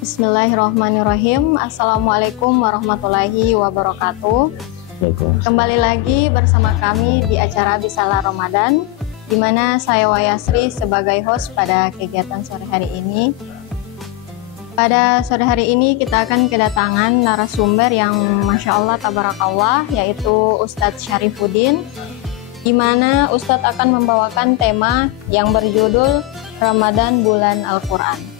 Bismillahirrahmanirrahim. Assalamualaikum warahmatullahi wabarakatuh. Kembali lagi bersama kami di acara Bisalah Ramadan, di mana saya Wayasri sebagai host pada kegiatan sore hari ini. Pada sore hari ini kita akan kedatangan narasumber yang Masya Allah Tabarakallah, yaitu Ustadz Syarifuddin, di mana Ustadz akan membawakan tema yang berjudul Ramadan Bulan Al-Quran.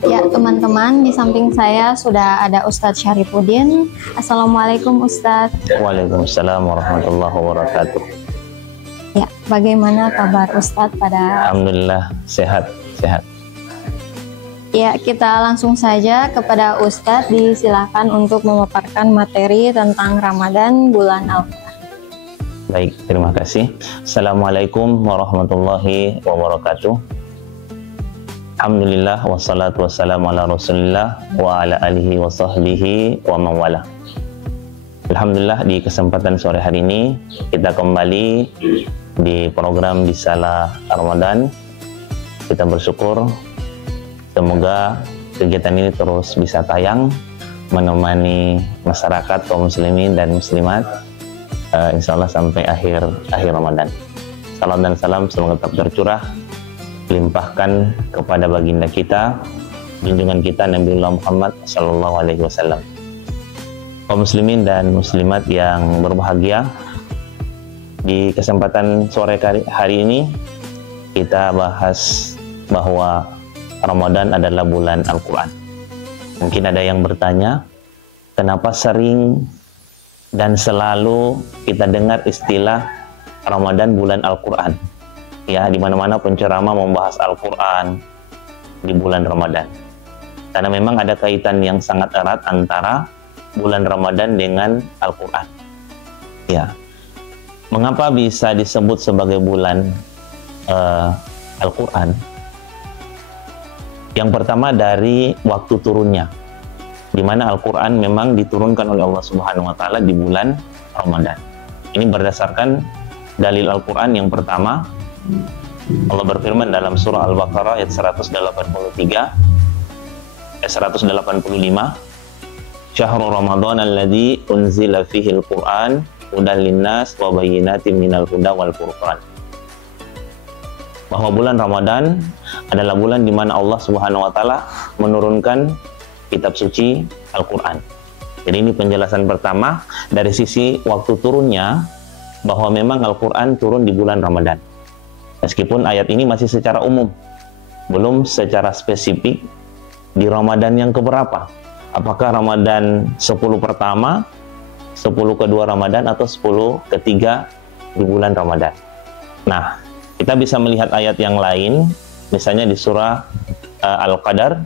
Ya teman-teman, di samping saya sudah ada Ustadz Syarifuddin. Assalamualaikum Ustadz. Waalaikumsalam warahmatullahi wabarakatuh. Ya, bagaimana kabar Ustadz pada? Alhamdulillah sehat. Ya, kita langsung saja kepada Ustadz, disilahkan untuk memaparkan materi tentang Ramadan bulan Al-Quran. Baik, terima kasih. Assalamualaikum warahmatullahi wabarakatuh. Alhamdulillah wassalatu wassalamu ala rasulillah wa ala alihi wa sahbihi wa mawala. Alhamdulillah, di kesempatan sore hari ini kita kembali di program Bisalah Ramadan. Kita bersyukur semoga kegiatan ini terus bisa tayang menemani masyarakat kaum muslimin dan muslimat insya Allah sampai akhir Ramadan. Salam dan salam semoga tetap tercurah limpahkan kepada baginda kita, junjungan kita Nabiullah Muhammad Sallallahu Alaihi Wasallam. Kaum muslimin dan muslimat yang berbahagia, di kesempatan sore hari ini kita bahas bahwa Ramadan adalah bulan Al-Quran. Mungkin ada yang bertanya, kenapa sering dan selalu kita dengar istilah Ramadan bulan Al-Quran? Ya, di mana-mana penceramah membahas Al-Quran di bulan Ramadan. Karena memang ada kaitan yang sangat erat antara bulan Ramadan dengan Al-Quran. Ya, mengapa bisa disebut sebagai bulan Al-Quran? Yang pertama dari waktu turunnya, di mana Al-Quran memang diturunkan oleh Allah Subhanahu Wa Taala di bulan Ramadan. Ini berdasarkan dalil Al-Quran yang pertama. Allah berfirman dalam surah Al-Baqarah ayat 185, Syahrul Ramadan alladzi unzila fihi al-Qur'an hudan linnas wa bayyinatin minal huda wal furqan. Bahwa bulan Ramadan adalah bulan di mana Allah Subhanahu wa taala menurunkan kitab suci Al-Qur'an. Jadi ini penjelasan pertama dari sisi waktu turunnya, bahwa memang Al-Qur'an turun di bulan Ramadan. Meskipun ayat ini masih secara umum, belum secara spesifik di Ramadan yang keberapa. Apakah Ramadan 10 pertama, 10 kedua Ramadan, atau 10 ketiga di bulan Ramadan. Nah, kita bisa melihat ayat yang lain, misalnya di surah Al-Qadar,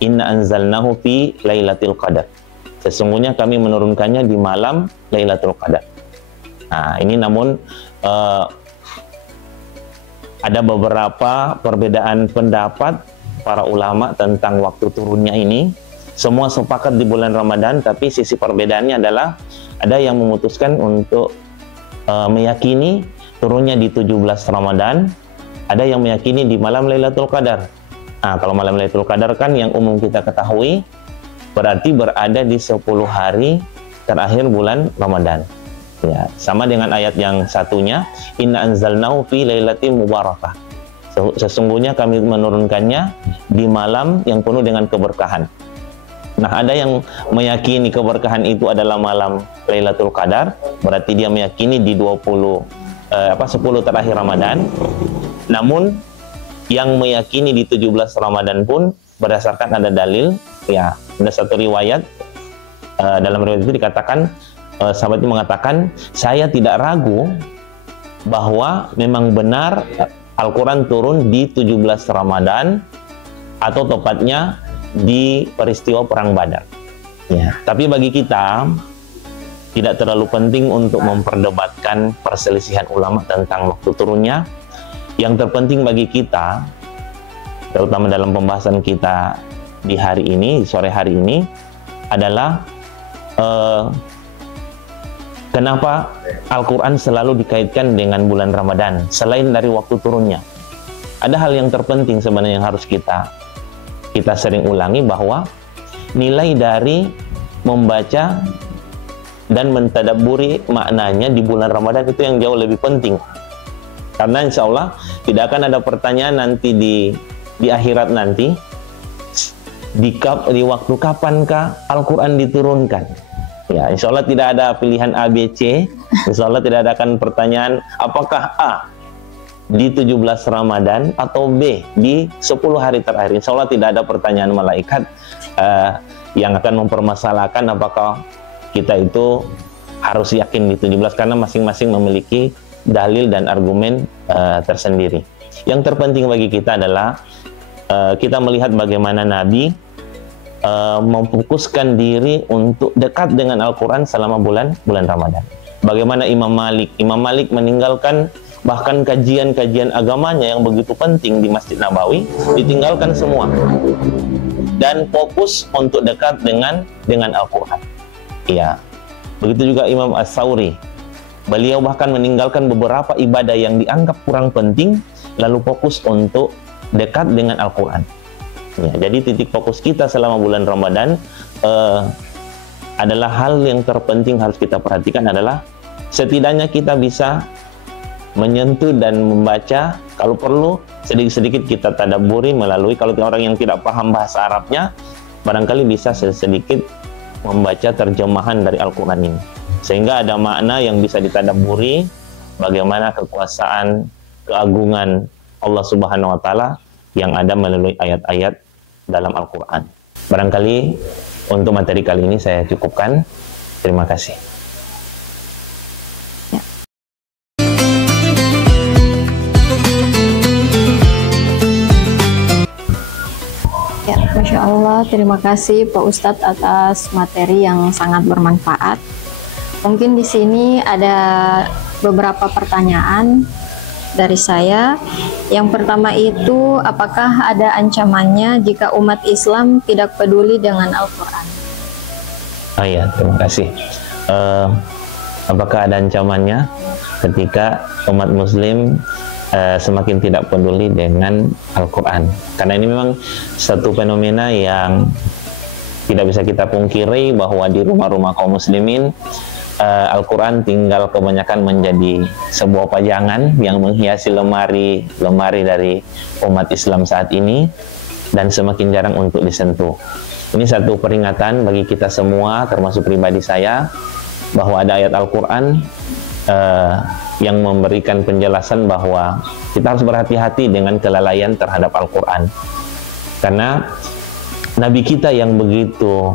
Inna anzalnahu fi Lailatul Qadar. Sesungguhnya kami menurunkannya di malam Lailatul Qadar. Nah, ini namun ada beberapa perbedaan pendapat para ulama tentang waktu turunnya ini. Semua sepakat di bulan Ramadan, tapi sisi perbedaannya adalah ada yang memutuskan untuk meyakini turunnya di 17 Ramadan, ada yang meyakini di malam Lailatul Qadar. Nah, kalau malam Lailatul Qadar kan yang umum kita ketahui berarti berada di 10 hari terakhir bulan Ramadan. Ya, sama dengan ayat yang satunya, Inna anzalnahu fi lailatin mubarakah. Sesungguhnya kami menurunkannya di malam yang penuh dengan keberkahan. Nah, ada yang meyakini keberkahan itu adalah malam Lailatul Qadar, berarti dia meyakini di 10 terakhir Ramadan. Namun yang meyakini di 17 Ramadan pun berdasarkan ada dalil, ya, ada satu riwayat, dalam riwayat itu dikatakan, sahabat itu mengatakan, saya tidak ragu bahwa memang benar Al-Quran turun di 17 Ramadan, atau tepatnya di peristiwa Perang Badar. Ya, tapi bagi kita tidak terlalu penting untuk memperdebatkan perselisihan ulama tentang waktu turunnya. Yang terpenting bagi kita, terutama dalam pembahasan kita di hari ini, sore hari ini, adalah kenapa Al-Quran selalu dikaitkan dengan bulan Ramadan selain dari waktu turunnya. Ada hal yang terpenting sebenarnya yang harus kita sering ulangi, bahwa nilai dari membaca dan mentadabburi maknanya di bulan Ramadan itu yang jauh lebih penting. Karena insya Allah tidak akan ada pertanyaan nanti di akhirat nanti, di waktu kapankah Al-Quran diturunkan. Ya, insya Allah tidak ada pilihan A, B, C. Insya Allah tidak ada akan pertanyaan apakah A di 17 Ramadan atau B di 10 hari terakhir. Insya Allah tidak ada pertanyaan malaikat yang akan mempermasalahkan apakah kita itu harus yakin di 17, karena masing-masing memiliki dalil dan argumen tersendiri. Yang terpenting bagi kita adalah kita melihat bagaimana Nabi memfokuskan diri untuk dekat dengan Al-Quran selama bulan Ramadan. Bagaimana Imam Malik meninggalkan bahkan kajian-kajian agamanya yang begitu penting di Masjid Nabawi, ditinggalkan semua dan fokus untuk dekat dengan Al-Quran. Ya, begitu juga Imam As-Sawri. Beliau bahkan meninggalkan beberapa ibadah yang dianggap kurang penting, lalu fokus untuk dekat dengan Al-Quran. Ya, jadi titik fokus kita selama bulan Ramadan adalah hal yang terpenting harus kita perhatikan, adalah setidaknya kita bisa menyentuh dan membaca, kalau perlu sedikit-sedikit kita tadabburi melalui, kalau orang yang tidak paham bahasa Arabnya, barangkali bisa sedikit membaca terjemahan dari Al-Quran ini, sehingga ada makna yang bisa ditadabburi, bagaimana kekuasaan, keagungan Allah Subhanahu wa Ta'ala yang ada melalui ayat-ayat dalam Al-Quran. Barangkali untuk materi kali ini saya cukupkan. Terima kasih. Ya, Masya Allah, terima kasih Pak Ustadz atas materi yang sangat bermanfaat. Mungkin di sini ada beberapa pertanyaan dari saya. Yang pertama itu, apakah ada ancamannya jika umat Islam tidak peduli dengan Al-Quran? Ya, terima kasih. Apakah ada ancamannya ketika umat Muslim semakin tidak peduli dengan Al-Quran? Karena ini memang satu fenomena yang tidak bisa kita pungkiri, bahwa di rumah-rumah kaum muslimin Al-Quran tinggal kebanyakan menjadi sebuah pajangan yang menghiasi lemari dari umat Islam saat ini, dan semakin jarang untuk disentuh. Ini satu peringatan bagi kita semua, termasuk pribadi saya, bahwa ada ayat Al-Quran yang memberikan penjelasan bahwa kita harus berhati-hati dengan kelalaian terhadap Al-Quran. Karena Nabi kita yang begitu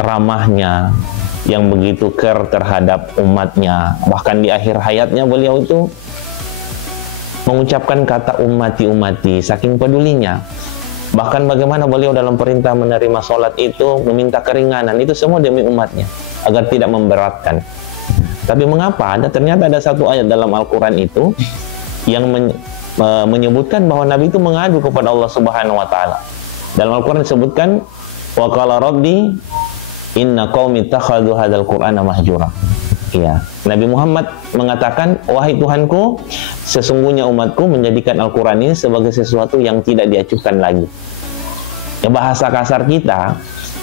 ramahnya, yang begitu care terhadap umatnya, bahkan di akhir hayatnya beliau itu mengucapkan kata ummati, saking pedulinya. Bahkan bagaimana beliau dalam perintah menerima sholat itu meminta keringanan, itu semua demi umatnya, agar tidak memberatkan. Tapi mengapa ternyata ada satu ayat dalam Al-Quran itu yang menyebutkan bahwa Nabi itu mengadu kepada Allah Subhanahu wa Ta'ala. Dalam Al-Quran disebutkan, wa qala rabbi inna qaumi ittakhadhu hadzal qur'ana mahjura. Ya, Nabi Muhammad mengatakan, wahai Tuhanku, sesungguhnya umatku menjadikan Al-Quran ini sebagai sesuatu yang tidak diacuhkan lagi. Ya, bahasa kasar kita,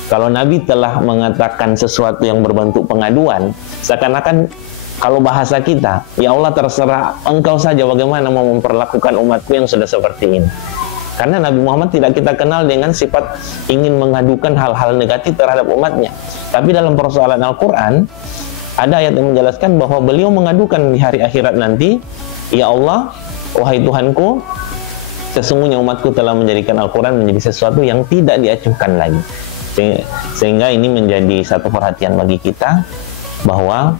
kalau Nabi telah mengatakan sesuatu yang berbentuk pengaduan, seakan-akan kalau bahasa kita, ya Allah terserah engkau saja bagaimana mau memperlakukan umatku yang sudah seperti ini. Karena Nabi Muhammad tidak kita kenal dengan sifat ingin mengadukan hal-hal negatif terhadap umatnya. Tapi dalam persoalan Al-Quran, ada ayat yang menjelaskan bahwa beliau mengadukan di hari akhirat nanti, ya Allah, wahai Tuhanku, sesungguhnya umatku telah menjadikan Al-Quran menjadi sesuatu yang tidak diacuhkan lagi. Sehingga ini menjadi satu perhatian bagi kita, bahwa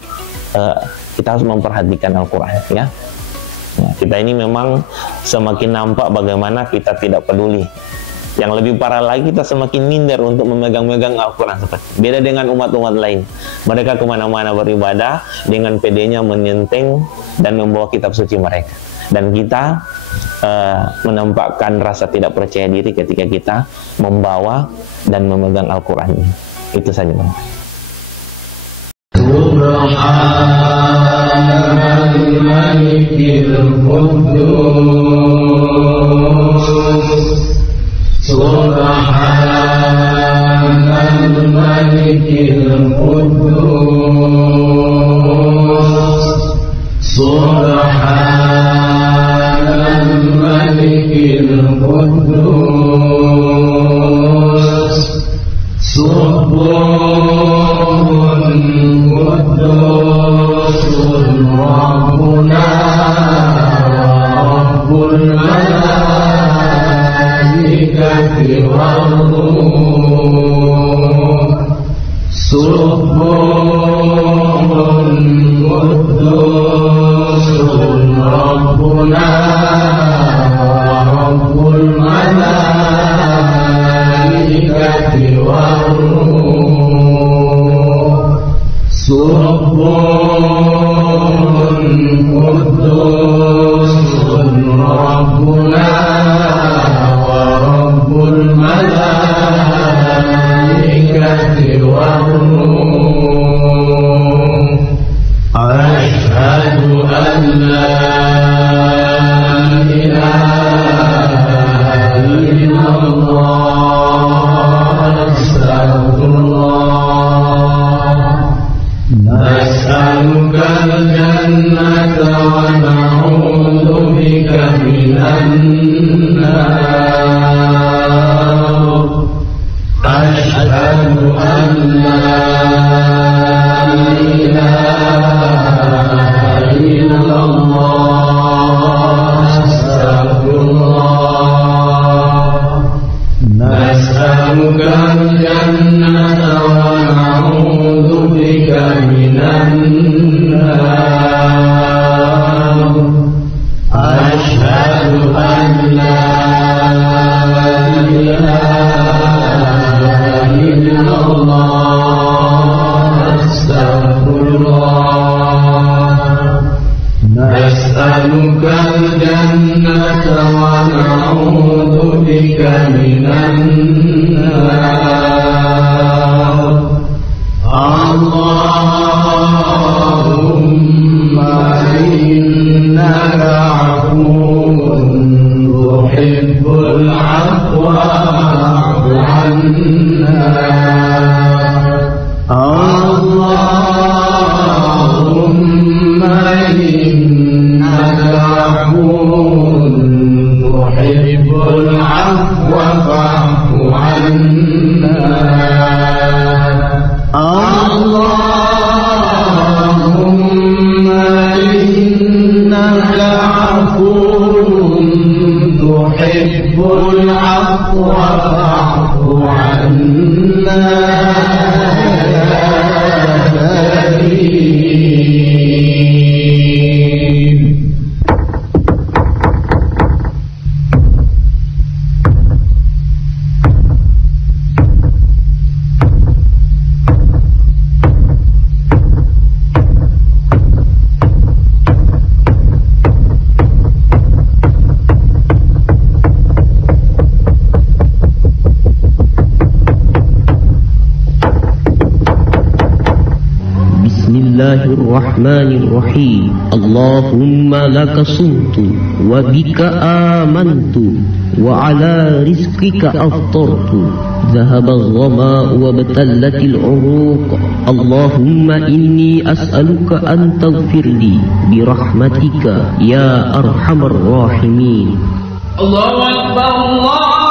kita harus memperhatikan Al-Quran, ya. Ya, kita ini memang semakin nampak bagaimana kita tidak peduli. Yang lebih parah lagi, kita semakin minder untuk memegang-megang Al-Quran. Beda dengan umat-umat lain. Mereka kemana-mana beribadah, dengan pedenya menyenteng dan membawa kitab suci mereka. Dan kita menampakkan rasa tidak percaya diri ketika kita membawa dan memegang Al-Quran. Itu saja, Bang. Subhanal Malikil Quddus, Subhanal Malikil Quddus, Subuhun Quddusun Rabbuna Rabbul Malaikati war-ruh, Subuhun Quddusun Rabbuna Rabbul Malaikati war-ruh, Subuhun Quddusun Rabbuna Rabbul Malaikati war-ruh. Asyhadu an la ilaha illallah, astagfirullah. Nas'aluka al-jannata wa na'udzu bika minan nar. Asyhadu an la ilaha illallah, astagfirullah. Nas'aluka al-jannata wa na'udzu bika minan nar. Asyhadu an la ilaha illallah, astagfirullah. Nas'aluka al-jannata wa na'udzu bika minan nar. Allahumma innaka afuwwun tuhibbul afwa fa'fu 'anna. Allahumma innaka afuwwun tuhibbul afwa fa'fu 'anna. Allahumma innaka afuwwun tuhibbul afwa fa'fu 'anna ya karim. Bismillahirrahmanirrahim. Allahumma laka sumtu wa bika amantu wa ala rizqika aftartu. Dhahaba al-dhama wa batallatil uruq. Allahumma inni as'aluka an taghfir li bi rahmatika ya arhamar rahimin. Allahu akbar, Allah.